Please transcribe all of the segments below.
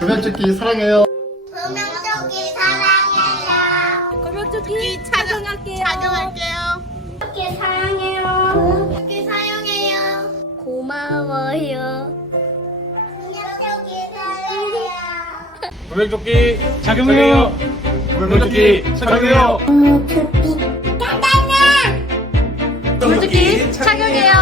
구명조끼 사랑해요. 구명조끼 사랑해요. 검역조끼 착용할게요. 착용할게요. 조끼 사랑해요. 조끼 사용해요. 고마워요. 구명조끼 사랑해요. 구명조끼 착용해요. 구명조끼 착용해요. 검역조끼 착용해요. 구명조끼 착용할게요.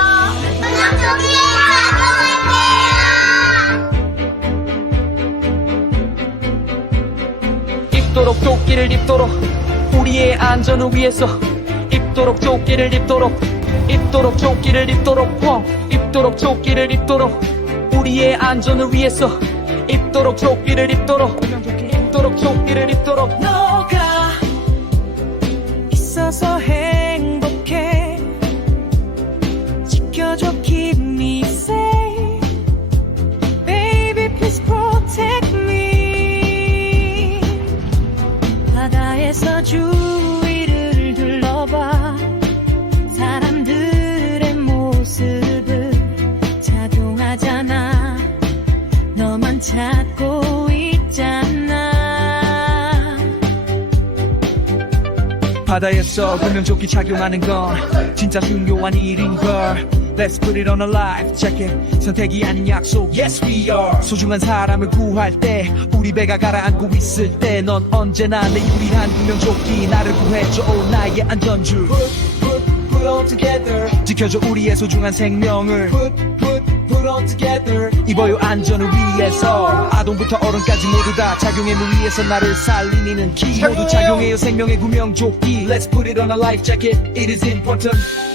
입도록 조끼를 입도록 우리의 안전을 위해서 입도록 조끼를 입도록 입도록 조끼를 입도록 워 입도록 조끼를 입도록 우리의 안전을 위해서 입도록 조끼를 입도록 입도록 조끼를 입도록. 너가 있어서 행복해. 지켜줘 keep 찾고 있잖아. 바다에서 구명조끼 착용하는 건 진짜 중요한 일인걸. Let's put it on a life jacket. 선택이 아닌 약속. Yes we are. 소중한 사람을 구할 때 우리 배가 가라앉고 있을 때 넌 언제나 내 유일한 구명조끼 나를 구해줘. 나의 안전줄. Put, put, put on together. 지켜줘 우리의 소중한 생명을. Put, put, on together 입어요 안전을 위해서 아동부터 어른까지 모두 다 착용함을 위해서 나를 살리는 키 모두 착용해요 생명의 구명조끼 Let's put it on a life jacket It is important